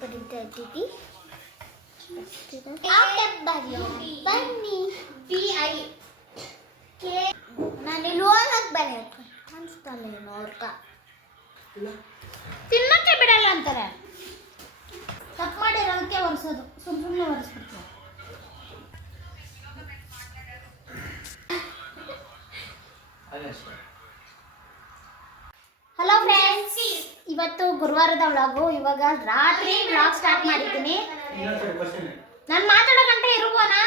ಬರೀತಾ ಇದ್ದೀವಿ. ಬನ್ನಿ ನಾನು ಇಲ್ಲಿ ಹೋಗಕ್ಕೆ ಬರಬೇಕು ಅನಿಸ್ತಲ್ಲ ನೋಡ್ಕ ತಿನ್ನಕ್ಕೆ ಬಿಡಲ್ಲ ಅಂತಾರೆ. ತಪ್ಪು ಮಾಡಿರೋದಕ್ಕೆ ಒರೆಸೋದು, ಸುಮ್ಮನೆ ಒರೆಸ್ಬಿಡ್ತಾರೆ. ಹಲೋ ಫ್ರೆಂಡ್ಸ್, ಇವತ್ತು ಗುರುವಾರದ ವ್ಲಾಗು. ಇವಾಗ ರಾತ್ರಿ ವ್ಲಾಗ್ ಸ್ಟಾರ್ಟ್ ಮಾಡಿದ್ದೀನಿ. ನಾನು ಮಾತಾಡೋ ಗಂಟೆ ಇರುವನಾ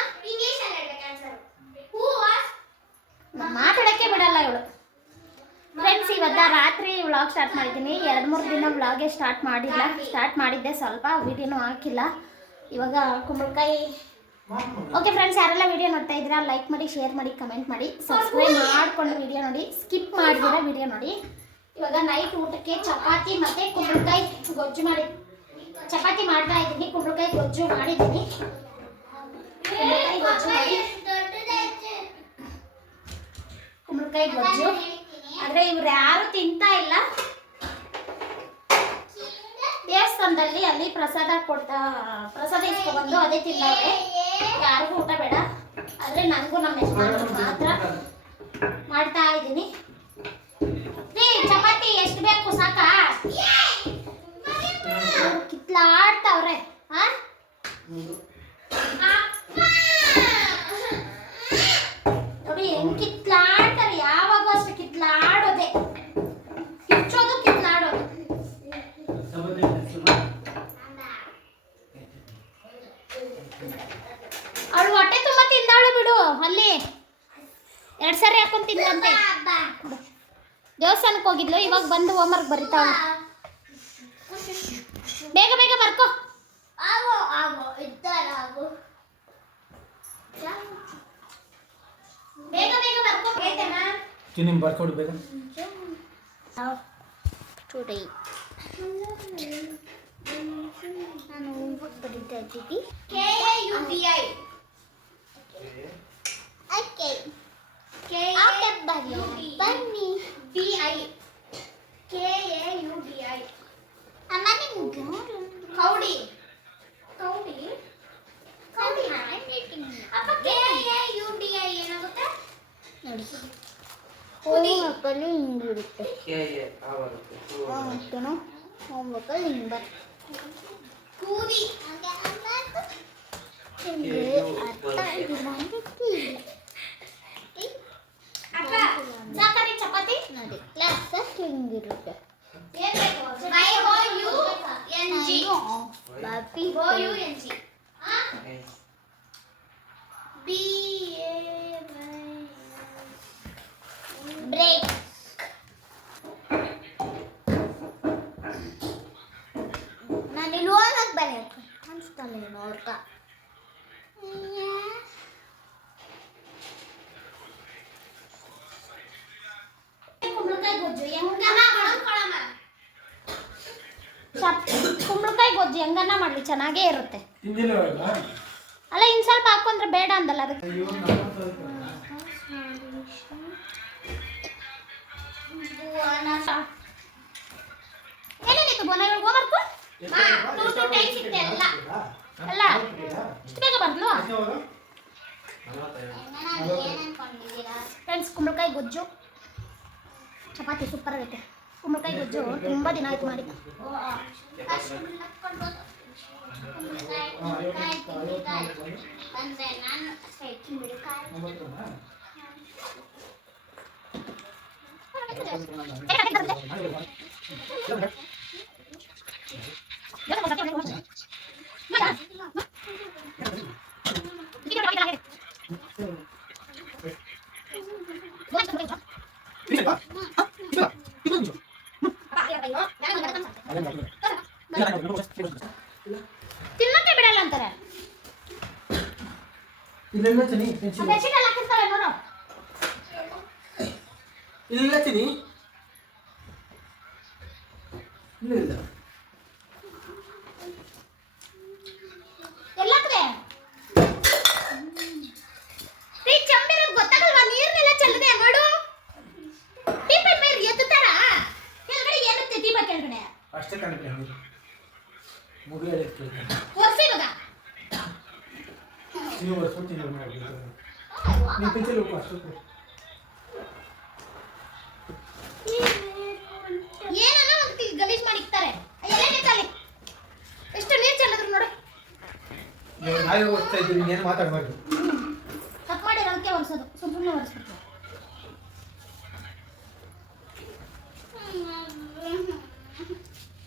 ಮಾತಾಡೋಕ್ಕೆ ಬಿಡಲ್ಲ ಇವಳು. ಫ್ರೆಂಡ್ಸ್, ಇವತ್ತು ರಾತ್ರಿ ವ್ಲಾಗ್ ಸ್ಟಾರ್ಟ್ ಮಾಡಿದ್ದೀನಿ. 2-3 ದಿನ ವ್ಲಾಗೇ ಸ್ಟಾರ್ಟ್ ಮಾಡಿದ್ದೆ, ಸ್ವಲ್ಪ ವಿಡಿಯೋನೂ ಹಾಕಿಲ್ಲ. ಇವಾಗ ಕುಂಬಳಕಾಯಿ. ಓಕೆ ಫ್ರೆಂಡ್ಸ್, ಯಾರೆಲ್ಲ ವಿಡಿಯೋ ನೋಡ್ತಾ ಇದ್ದೀರಾ ಲೈಕ್ ಮಾಡಿ, ಶೇರ್ ಮಾಡಿ, ಕಮೆಂಟ್ ಮಾಡಿ, ಸಬ್ಸ್ಕ್ರೈಬ್ ಮಾಡಿಕೊಂಡು ವಿಡಿಯೋ ನೋಡಿ, ಸ್ಕಿಪ್ ಮಾಡಿದಿರ ವಿಡಿಯೋ ನೋಡಿ. ಇವಾಗ ನೈಟ್ ಊಟಕ್ಕೆ ಚಪಾತಿ ಮತ್ತು ಕುಂಬಳಕಾಯಿ ಗೊಜ್ಜು ಚಪಾತಿ ಮಾಡ್ತಾ ಇದ್ದೀನಿ, ಕುಂಬಳಕಾಯಿ ಗೊಜ್ಜು ಮಾಡಿದ್ದೀನಿ. ಕುಂಬಳಕಾಯಿ ಗೊಜ್ಜು ಆದರೆ ಇವ್ರು ಯಾರು ತಿಂತಾ ಇಲ್ಲ. ದೇವಸ್ಥಾನದಲ್ಲಿ ಅಲ್ಲಿ ಪ್ರಸಾದ ಇಸ್ಕೊಬಂದು ಅದೇ ತಿನ್ನೋರೆ, ಯಾರಿಗೂ ಊಟ ಬೇಡ. ಆದರೆ ನನಗೂ ನಮ್ಮ ಯಜಮಾನರು ಮಾತ್ರ ಮಾಡ್ತಾ ಇದ್ದೀನಿ. ಚಪಾತಿ ಎಷ್ಟು ಬೇಕು ಸಾಕಾ? ಕಿತ್ಲಾಡ್ತಾವ್ರೆ. ನೋಡಿ ಹೆಂಗ್ ಕಿತ್ಲಾಡ್ತಾರೆ, ಯಾವಾಗ ಅಷ್ಟು ಕಿತ್ಲಾಡೋದೆ, ಕಿಚ್ಚೋದು ಕಿತ್ಲಾಡೋದು. ಅವಳು ಹೊಟ್ಟೆ ತುಂಬ ತಿಂದಾಳು ಬಿಡು. ಅಲ್ಲಿ 2 ಸರಿ ಹಾಕೊಂಡು ತಿಂದಂತೆ. ದೇವಸ್ಥಾನಕ್ಕೆ ಹೋಗಿದ್ಲು, ಇವಾಗ ಬಂದು ಹೋಮ್ವರ್ಕ್ ಬರೀತಾಳು. ಬೇಗ ಬೇಗ ಬರ್ಕೋ. ಬೇಗ ಬೇಗ ಬರ್ಕೋ. ನಿಮ್ಗೆ ಬರ್ಕೊಡು ಬೇಗ. ನಾನು ಬರೀತಾ ಇದ್ದೀವಿ. ಬನ್ನಿ ಅಮ್ಮ ನಿಮ್ಗೆ ಕೌಡಿ ಏನಾಗುತ್ತೆ ನೋಡಿ. ಹೋಮ್ವರ್ಕಲ್ಲಿ ಹಿಂಗಿರುತ್ತೆ, ಹೋಮ್ವರ್ಕಲ್ಲಿ ಹಿಂಗೆ ಬರ್ತದೆ. ಸಾಕರಿ ಚಪಾತಿ ನೋಡಿ, ಕ್ಲಾಸ್ ಹಿಂಗಿರುತ್ತೆ. ಬ್ರೇಕ್. ನಾನು ಇಲ್ಲಿ ಹೋಗಕ್ಕೆ ಬರಬೇಕು ಅನಿಸ್ತಲ್ಲ ನೋಡ್ಕ. ಕುಂಬಳಕಾಯಿ ಗೊಜ್ಜು ಹೆಂಗನ್ನ ಮಾಡಲಿ ಚೆನ್ನಾಗೇ ಇರುತ್ತೆ. ಅಲ್ಲ ಇನ್ನು ಸ್ವಲ್ಪ ಹಾಕೊಂಡ್ರೆ ಬೇಡ ಅಂದಲ್ಲ ಅದಕ್ಕೆ. ಏನೇನಿತ್ತು ಬೋನ ಇವಾಗ ಹೋಮ್ವರ್ಕು? ಅಲ್ಲ ಇಷ್ಟು ಬೇಗ ಬಂದ್ಲು. ಫ್ರೆಂಡ್ಸ್, ಕುಂಬಳಕಾಯಿ ಗೊಜ್ಜು ಚಪಾತಿ ಸೂಪರ್ ಆಗುತ್ತೆ. ಕುಂಬಳಕಾಯಿ ಗೊಜ್ಜು ತುಂಬ ದಿನ ಆಯ್ತು ಮಾಡಿ. ತಿನ್ನಕ್ಕೆ ಬಿಡಲ್ಲ ಅಂತಾರೆ. ಇಲ್ಲ ತಿನಿ ನೋಡು. ಇಲ್ಲ ತಿನಿ ಇಲ್ಲ ಎಲ್ಲಾಕ್ರೆ ಚಂಬಿರೋದು ಗೊತ್ತಾಗಲ್ವಾ? ನೀರ್ನೆಲ್ಲ ಚೆಲ್ಲದೆ ನೋಡು. ಟೀಪ ಮೇಲೆ ಎತ್ತುತ್ತಾರ ಕೆಳಗಡೆ ಏನುತ್ತೆ ಟೀಪ ಕೆಳಗಡೆ ಅಷ್ಟೇ ಕಣಕ್ಕೆ ಮುಗಿದು ವರ್ಷ ಇವಾಗ ನೀವು ವರ್ಷ ನೀವು ಪಿಂಚಲ್ಲಿ ಹೋಗು ಅಷ್ಟು ಏನನ್ನ ಒಂದು ಗಲೀಜ್ ಮಾಡಿ ಇಕ್ತಾರೆ ಎಲೆ ಕೆತ್ತಲ್ಲಿ ಎಷ್ಟು ನೀರು ಚೆಲ್ಲಿದ್ರು ನೋಡು ನಾವೇ ಓದ್ತಾ ಇದ್ದೀವಿ ಏನು ಮಾತಾಡಬಾರ್ದು ತಪ್ಪು ಮಾಡಿರೋದಕ್ಕೆ ಒರೆಸೋದು ಸುಮ್ಮನೆ ಒರೆಸ್ಬಿಡ್ತು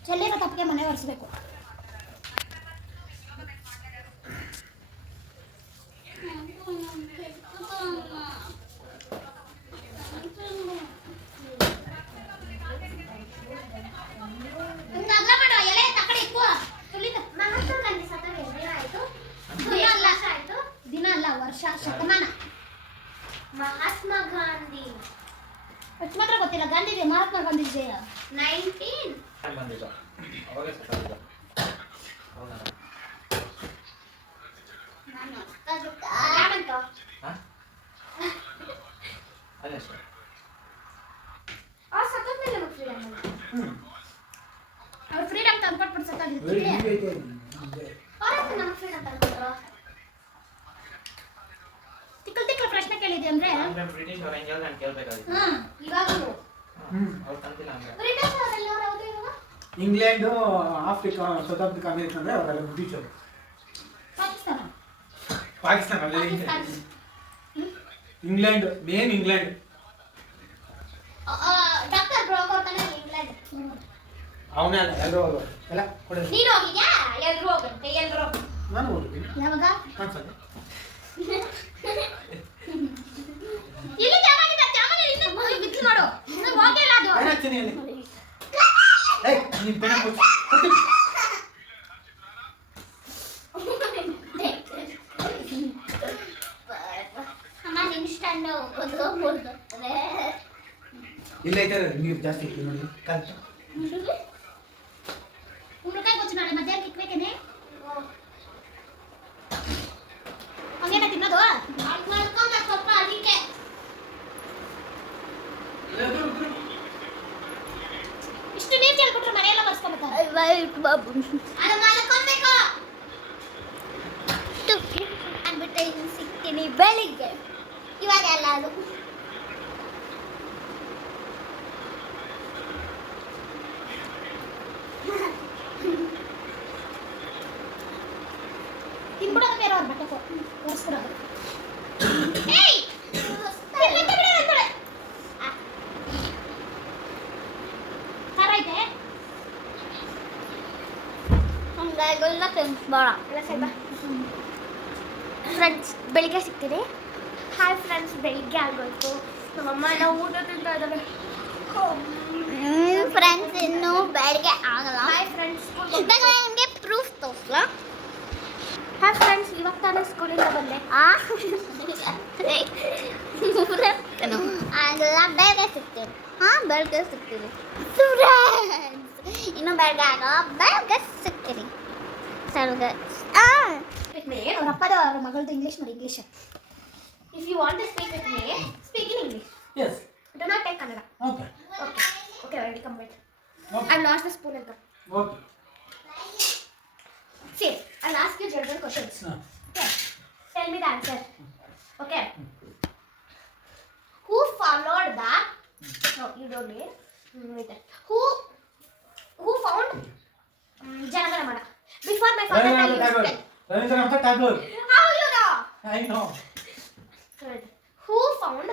ಚೆಲ್ಲಿರೋ ತಪ್ಪಿಗೆ ಮನೆ ಒರೆಸ್ಬೇಕು ದಿನ ಅಲ್ಲ ವರ್ಷ ಶತಮಾನ ಮಹಾತ್ಮ ಗಾಂಧಿ ಅಷ್ಟು ಮಾತ್ರ ಗೊತ್ತಿಲ್ಲ ಗಾಂಧಿ ಮಹಾತ್ಮ ಗಾಂಧಿ ಜಯ 19 ಬಂದಿದ್ದ ಅವಾಗೇ ಸತ್ತಾಗಿದ್ದ ಯಾವಂತ ಅದೇ ಸರ್ ಆ ಸತ್ತದ ಮೇಲೆ ನಮಗೆ ಫ್ರೀಡಮ್ ಅವ್ರು ಫ್ರೀಡಮ್ ತಂದ್ಕೊಟ್ಬಿಟ್ಟು ಸತ್ತಾಗಿತ್ತು ಅವರಕ್ಕೆ ನಮಗೆ ಫ್ರೀಡಮ್ ತಂದ್ಕೊಟ್ರು ತಿಕ್ಕಲ್ ತಿಕ್ಕಲ್ ಪ್ರಶ್ನೆ ಕೇಳಿದ್ವಿ ಅಂದ್ರೆ ಅಂದ್ರೆ ಬ್ರಿಟಿಷ್ ಅವ್ರು ಹೆಂಗೆ ನಾನು ಕೇಳ್ಬೇಕಾಗಿತ್ತು ಹಾ ಇವಾಗಲೂ ಅವ್ರು ತಂದಿಲ್ಲ ಅಂದ್ರೆ ಬ್ರಿಟಿಷ್ ಅವರೆಲ್ಲ ಯಾವುದು ಇವಾಗ England Africa south Africa America ಅಂದರೆ ಅವರೆಲ್ಲ ಬ್ರಿಟಿಷರು ಪಾಕಿಸ್ತಾನ ಪಾಕಿಸ್ತಾನ ಅಲ್ಲೆಲ್ಲ England main England doctor broker ತಾನೆ ಇಂಗ್ಲೆಂಡ್ ಅವನೇ ಅಲ್ಲ ಎಲ್ಲರೂ ಹೋಗೋರು ಎಲ್ಲ ಕೊಡಿ ನೀನು ಹೋಗಿದ್ಯಾ ಎಲ್ರು ಹೋಗಂತೆ ಎಲ್ರು ನಾನು ಹೋಗಿದ್ದೀನಿ ಯಾವಾಗ ಅನ್ಸತ್ತೆ ಇಲ್ಲಿ ಚಾಮಾಗಿದ್ದ ಚಾಮಲ್ಲಿ ಇನ್ನು ಬಿತ್ತು ನೋಡು ಇನ್ನು ಹೋಗಿಲ್ಲ ಅದು ಪೆನ್ ಹಚ್ತೀನಿ ಅಲ್ಲಿ ಏಯ್ ನೀನು ಪೆನ್ ಕೊಡ್ತೀನಿ ಅಮ್ಮ ಇನ್ಸ್ಟಂಟ್ ಹೋಗೋದು ಮುರ್ದೋಗ್ತದೆ ಇಲ್ಲೈತೆ ನೀರು ಜಾಸ್ತಿ ಇತ್ತು ನೋಡಿ ಕಲ್ತು ಕುಂಬಳಕಾಯಿ ಗೊತ್ತು ನಾಳೆ ಮಧ್ಯಾಹ್ನ ಇಕ್ಬೇಕೇನೆ ಹಂಗೇನ ತಿನ್ನೋದು ಅದ್ ಮಾಡ್ಕೊಂಬೇಕು ಸ್ವಲ್ಪ ಅದಕ್ಕೆ ಇಷ್ಟು ನೀರು ಚೆಲ್ಬಿಟ್ರೆ ಮನೆಯೆಲ್ಲ ಬರ್ಸ್ಕೊಬೇಕು ಅದು ಮಾಡ್ಕೊಬೇಕು ಅಂದ್ಬಿಟ್ಟು ಇನ್ನು ಸಿಗ್ತೀನಿ ಬೆಳಿಗ್ಗೆ ಇವಾಗ ಎಲ್ಲ ಅದು ತಿನ್ಬಿಡೋದು ಬೇರೆ ಅವ್ರ ಬಟ್ಟೆ ಒರೆಸ್ಬಿಡೋದು ಏಯ್ ತಿನ್ನಕ್ಕೆ ಬಿಡೋದು ಅಂತಾಳೆ. ಖಾರ ಐತೆ ಹಂಗಾಗೆಲ್ಲ ತಿನ್ಸ್ಬೇಡ ಎಲ್ಲ ಸರಿ ಬಾ ಫ್ರೆಂಡ್ಸ್ ಬೆಳಿಗ್ಗೆ ಸಿಗ್ತೀನಿ ಹಾಯ್ ಫ್ರೆಂಡ್ಸ್ ಬೆಳಿಗ್ಗೆ ಆಗೋಯ್ತು ನಮ್ಮಮ್ಮ ನಾವು ಊಟ ತಿಂತಾ ಇದ್ದಾವೆ ಫ್ರೆಂಡ್ಸ್ ಇನ್ನೂ ಬೆಳಿಗ್ಗೆ ಆಗಲ್ಲ ಹಾಯ್ ಫ್ರೆಂಡ್ಸ್ ಇವಾಗ ನಿಮಗೆ ಪ್ರೂಫ್ ತೋರಿಸ್ಲಾ ಹಾಯ್ ಫ್ರೆಂಡ್ಸ್ ಇವಾಗ ತಾನೇ ಸ್ಕೂಲಿಂದ ಬಂದೆ ಅದೆಲ್ಲ ಬೇಗ ಸಿಗ್ತೀವಿ ಹಾಂ ಬೆಳಗ್ಗೆ ಸಿಗ್ತೀವಿ ಫ್ರೆಂಡ್ಸ್ ಇನ್ನು ಬೆಳಗ್ಗೆ ಆಗೋ ಬೆಳಗ್ಗೆ ಸಿಗ್ತೀವಿ ಸರ್ಗೆ ಅವ್ರ ಅಪ್ಪದ ಅವ್ರ ಮಗಳದ್ದು ಇಂಗ್ಲೀಷ್ ನೋಡಿ English If you want to speak with me, speak in English. Yes Do not take Kannada. Okay Okay. Okay, I will come wait. Okay. I've lost the spoon and cup. Okay See, I'll ask you general questions. ಹಾಂ Okay. Tell me the answer. Okay. Who followed the? No, you don't need. Wait. Who found Janaganamana? Before my father I used Rabindranath pen. Rabindranath Tagore How you know? I know Good. Who found?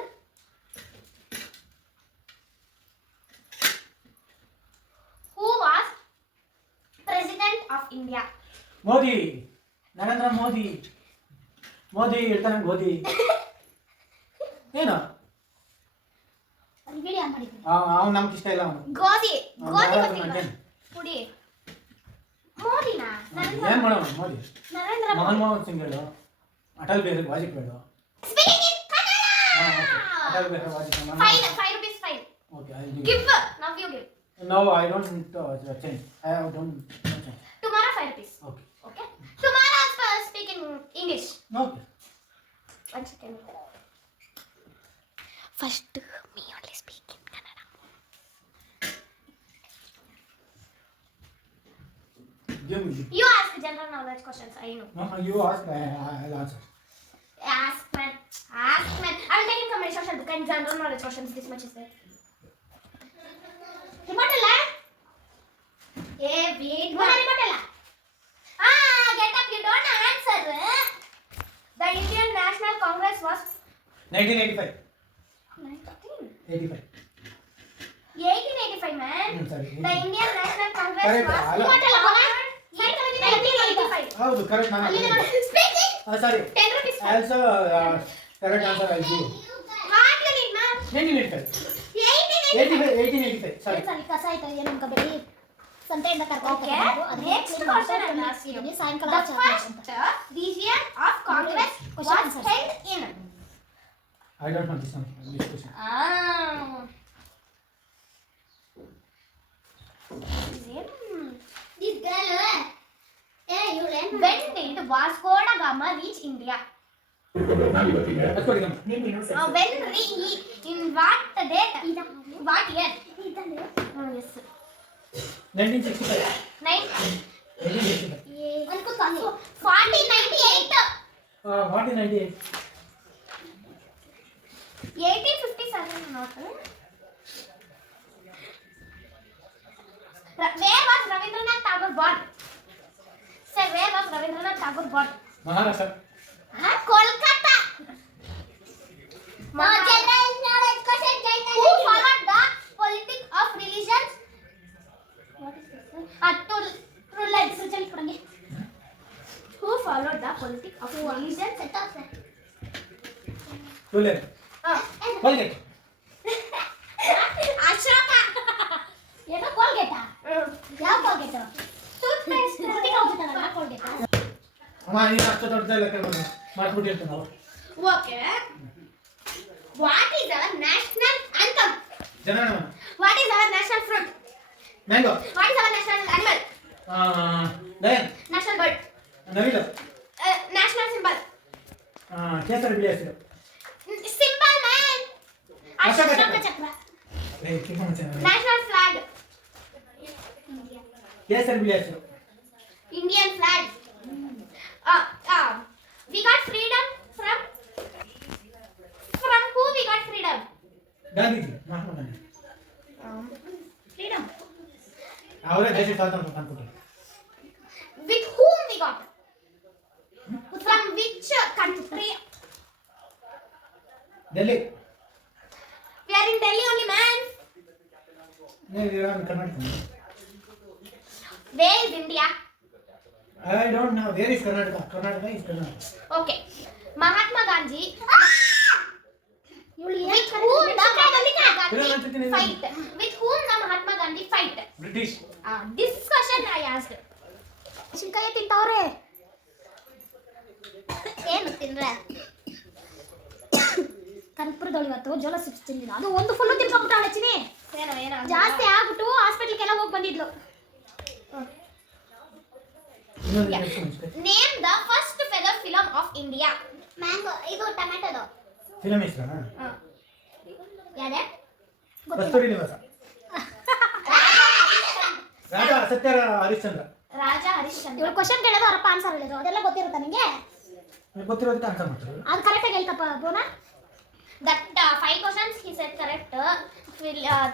Who was president of India? Modi Narendra Modi Modi ಇರ್ತಾನೆ ಮೋದಿ ಏನು video ಮಾಡಿದ್ದೀನಿ ಅವ್ನು ನಮ್ಗೆ ಇಷ್ಟ ಇಲ್ಲ ಅವನು ಗೋಧಿ ಗೋಧಿ ಅವ್ನು ಗೊತ್ತಿಲ್ವಾ? ಮಾಡ್ತಾನೆ. ಪುಡಿ ಮೋದಿನಾ ಏನು ಮಾಡೋಣ ಮೋದಿ ನರೇಂದ್ರ ಮನಮೋಹನ್ ಸಿಂಗ್ ಹೇಳು ಅಟಲ್ ಬಿಹಾರಿ ವಾಜಪೇಯಿ ಹೇಳು Speaking in Kannada. ಹಾಂ okay Atal Bihari Vajpayee Fine, 5 rupees fine. Okay Give. Now you give. No I don't change I don't change Tomorrow 5 rupees. Okay Okay. Tomorrow speak in English. Okay 1 second. First, me only speak in Kannada. Give me You ask general knowledge questions. I know. You ask, I'll answer. Ask man. Ask man. I'm taking some social book and general knowledge questions. This much is there. Remote alla? Wait. Remote alla? Get up. You don't answer. The Indian National Congress was 1985. 1985. 85. 1885, man. Sorry. The Indian National Congress Correct. was Hello. formed in 1985. ಹೌದು correct ನಾನು Speaking. Sorry 10 rupees. Also correct answer I give What you need, ma'am? 1985 1885 ಸಾರಿ ಸರಿ ಕಸ ಆಯ್ತು ಏನು ಅನ್ಕೋಬೇಡಿ ಸಂತೆಯಿಂದ ಕರ್ಕೊಂಡು Okay. Next question I will ask you. ಸಾಯಂಕಾಲ The ಆಚೆ first ಅಂತ. region of Congress was Question answer. held in. I don't know this question This girl. When did Vasco da Gama reach India? ಅದ್ಕೊಡಿ ನಮ್ಮ When in what date? What year? Yes. 1965 Nine. 1865 1498. What is 98 1857 not. Where was Rabindranath Tagore born? Sir, where was Rabindranath Tagore born? Maharashtra Kolkata. General knowledge question. Who followed the politics of religions? What is this? True life. Who followed the politics of religions? To let Colgate Ashoka. ಏನೋ ಕೋಲ್ಗೇಟಾ ಯಾವ ಕೋಲ್ಗೇಟು Toothpaste. ಕೋಲ್ಗೇಟಾ ಅಮ್ಮ ನೀನು ಅಷ್ಟು ದೊಡ್ಡದೆಲ್ಲ ಕೇಳೋಣ ಮಾಡ್ಬಿಟ್ಟಿರ್ತೀನಿ ನಾವು Okay. What is our national anthem? Jana Gana Mana What is our national fruit? Mango What is our national animal? Lion National bird. ನವಿಲು National symbol. ಕೇಸರಿ ಬಿಳಿ ಹಸಿರು Symbol, man. Ashoka Ashoka Chakra. Chakra. National flag. ಕೇಸರಿ ಬಿಳಿ ಹಸಿರು Indian flag. We got freedom from who we got freedom? Gandhiji Mahatma Gandhi Freedom. ಅವರೇ ದೇಶ ಸ್ವಾತಂತ್ರ್ಯ ತಂದ್ಕೊಟ್ರು With whom we got? From which country? Delhi We are in Delhi only, man. Karnataka Where is India? I don't know where is Karnataka Karnataka is Karnataka Okay. Mahatma Gandhi. ಇವಳು With whom the Mahatma Gandhi Gandhi fight? With whom the Mahatma Gandhi fight? British This question I asked. ಶಿನ್ಕಾಯಿ ತಿಂತಾವ್ರೆ ಏನು ತಿಂದ್ರೆ? ಕನಕಪುರದೊಳಗೆ ಇವತ್ತು ಜೋಳ six ತಿಂದಿಲ್ಲ ಅದು ಒಂದು full ತಿನ್ಕೊಂಡ್ಬಿಟ್ಟಾಳೆ Chini ಏನೋ ಜಾಸ್ತಿ ಆಗ್ಬಿಟ್ಟು ಹಾಸ್ಪಿಟ್ಲಿಗೆಲ್ಲ ಹೋಗಿ ಬಂದಿದ್ಲು Name the first feather film of India. Mango. ಇದು ಟೊಮೆಟೊದು. ಫಿಲಂ ಹೆಸರಾ ಯಾವ್ದೇ? ಕಸ್ತೂರಿ ನಿವಾಸ ರಾಜ ಸತ್ಯ ಹರಿಶ್ಚಂದ್ರ ರಾಜ ಹರಿಶ್ಚಂದ್ರ. ಇವಳು ಕ್ವಶನ್ ಕೇಳೋದು ಅವರಪ್ಪ ಆನ್ಸರ್ ಹೇಳಿದ್ರು ಅದೆಲ್ಲ ಗೊತ್ತಿರುತ್ತಾ ನಿಂಗೆ ನಿಮ್ಗೆ ಗೊತ್ತಿರೋದಕ್ಕೆ ಆನ್ಸರ್ ಮಾಡ್ತಾರೆ ಅದು ಕರೆಕ್ಟಾಗಿ ಹೇಳ್ತಪ್ಪ ಬೋನಾ That 5 questions he said correct.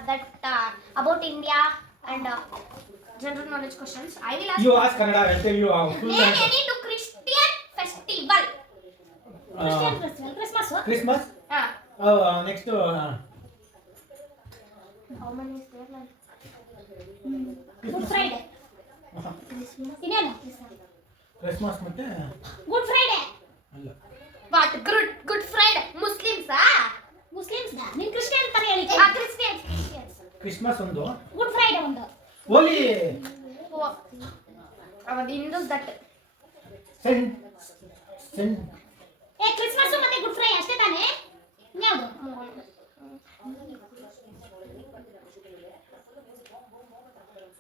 That about India and general knowledge questions. I will ask. You as Kannada I tell you full Name any two Christian festival. Christian festival Christmas Christmas next How many is there? Like? Good Friday ಇನ್ನೇನು Christmas ಮತ್ತೆ good Friday ಅಲ್ಲ What? Good Friday. Muslims, Muslims ನೀನು Christian ತರ ಹೇಳಿ Christians. Christmas ಒಂದು good Friday ಒಂದು ಹೋಲಿ Oh, our Hindus that. Scent scent ಏ Christmas ಮತ್ತೆ ಗುಡ್ ಫ್ರೈಡೆ ಅಷ್ಟೇ ತಾನೇ ಇನ್ಯಾವುದು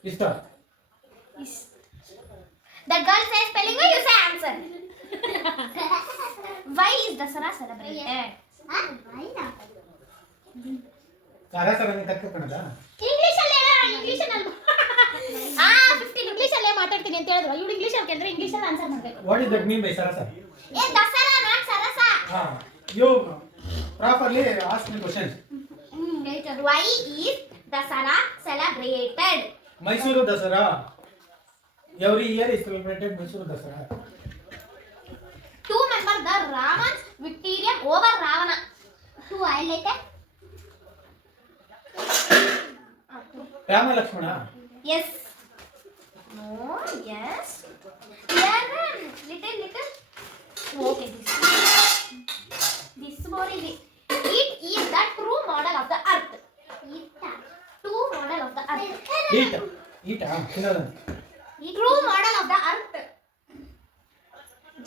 ಇಷ್ಟ The girl says spelling, you say answer. Why is Dasara celebrated? ಕಾರಸರ ಕತ್ಕೊಂಡದ ಇಂಗ್ಲಿಷ್ ಅಲ್ಲೇ ಇಂಗ್ಲಿಷ್ ಅಲ್ಲಿ 15 ಇಂಗ್ಲಿಷ್ ಅಲ್ಲೇ ಮಾತಾಡ್ತೀನಿ ಅಂತ ಹೇಳಿದ್ರು. ಇವ್ಳು ಇಂಗ್ಲಿಷ್ ಕೇಳಿದ್ರೆ ಇಂಗ್ಲಿಷಲ್ಲಿ ಆನ್ಸರ್ ಮಾಡಬೇಕು. What is that mean by ಸರಸ? ಏ ದಸರಾ ನಾಟ್ ಸರಸ. You properly ask me questions. Why is Dasara celebrated? Mysuru Dasara. Every year is celebrated Mysuru Dasara. To remember the Raman's victory over Ravana. To highlight it. Rama Lakshmana. Yes. No. Yes. Here, little. Okay. This more is it. It is the true model of the earth. True model of the earth. ಈಟ ತಿನ್ನೋದು. True model of the earth.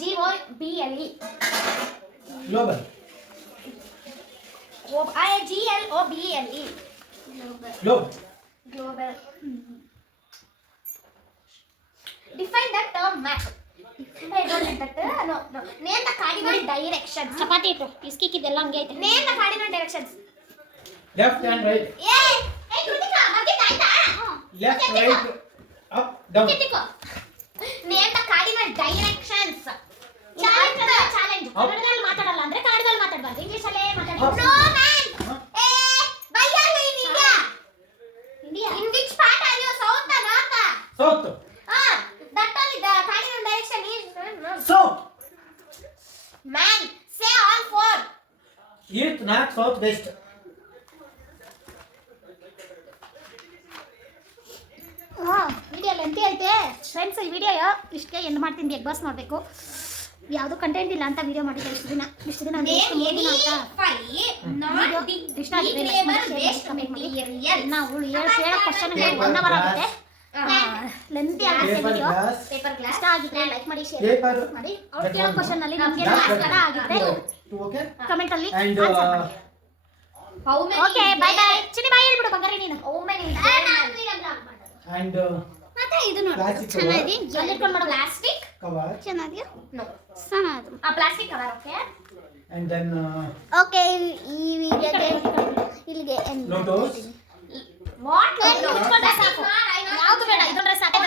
GOBLE. Global. GLOBALE. Global. Define the term map. I don't like that. No. Name the cardinal directions. ಚಪಾತಿ ಇಟ್ಟು ಇಸ್ಕಿಕ್ಕಿದ್ದೆಲ್ಲ ಹಂಗೆ ಐತೆ. Name the cardinal directions. Left and right. Hey, Kritika, ಬರ್ತಿದ್ದಾಯ್ತಾ? Left right up down. Name the cardinal directions. Challenge. ಕನ್ನಡದಲ್ಲಿ ಮಾತಾಡಲ್ಲ ಅಂದ್ರೆ ಕನ್ನಡದಲ್ಲಿ ಮಾತಾಡಬಾರ್ದು, ಇಂಗ್ಲಿಷಲ್ಲೇ ಮಾತಾಡಬೇಕು. No man. Hey, why are you in India? India. In which part are you? South or north? South. That only the cardinal direction is south. man. Say all four. East north south west. Video lengthy ಐತೆ friends. ಈ video ಇಷ್ಟೇ end ಮಾಡ್ತೀನಿ. Bigg Boss ನೋಡಬೇಕು. ಯಾವುದು content ಇಲ್ಲ ಅಂತ video ಮಾಡಿದ್ದೆ ಇಷ್ಟು ದಿನ Name any five not ಇಷ್ಟ ಆಗಿದೆ ನಾವು ಹೇಳೋ ಕ್ವಶನ್ಗೆ 1 ಅವರ್ ಆಗುತ್ತೆ. ಲೆಂತಿ ಆಗುತ್ತೆ paper video. Glass. paper glass. ಇಷ್ಟ ಆಗಿದ್ರೆ ಲೈಕ್ ಮಾಡಿ, ಶೇರ್ ಪೇಪರ್ ಮಾಡಿ. ಅವ್ರು ಕೇಳೋ ಕ್ವಶನ್ ಅಲ್ಲಿ ನಮಗೆ ಆನ್ಸರ್ ಆಗಿದ್ರೆ ಓಕೆ ಕಮೆಂಟ್ ಅಲ್ಲಿ ಅಂಡ್ ಆನ್ಸರ್ ಮಾಡಿ. How many? Okay bye bye. ಚಿನ್ನಿ ಬಾಯ್ ಹೇಳ್ಬಿಡು ಬಂಗಾರಿ ನೀನು. How many? ಅಂಡ್ ಮತ್ತೆ ಇದು ನೋಡಿ Plastic ಚೆನ್ನಾಗಿ ಅಲ್ಲಿ ಇಟ್ಕೊಂಡು ಮಾಡೋ Plastic? ಕವರ್ ಚೆನ್ನಾಗಿಯಾ? No. ಚೆನ್ನಾಗಿ. Plastic cover, okay? And then okay ಈ ವಿಡಿಯೋಗೆ ಇಲ್ಲಿಗೆ ಎಂಡ್ ಲೋಟೋಸ್. What? ಯಾವುದು ಬೇಡ, ಇದೊಂದ್ರೆ ಸಾಕು.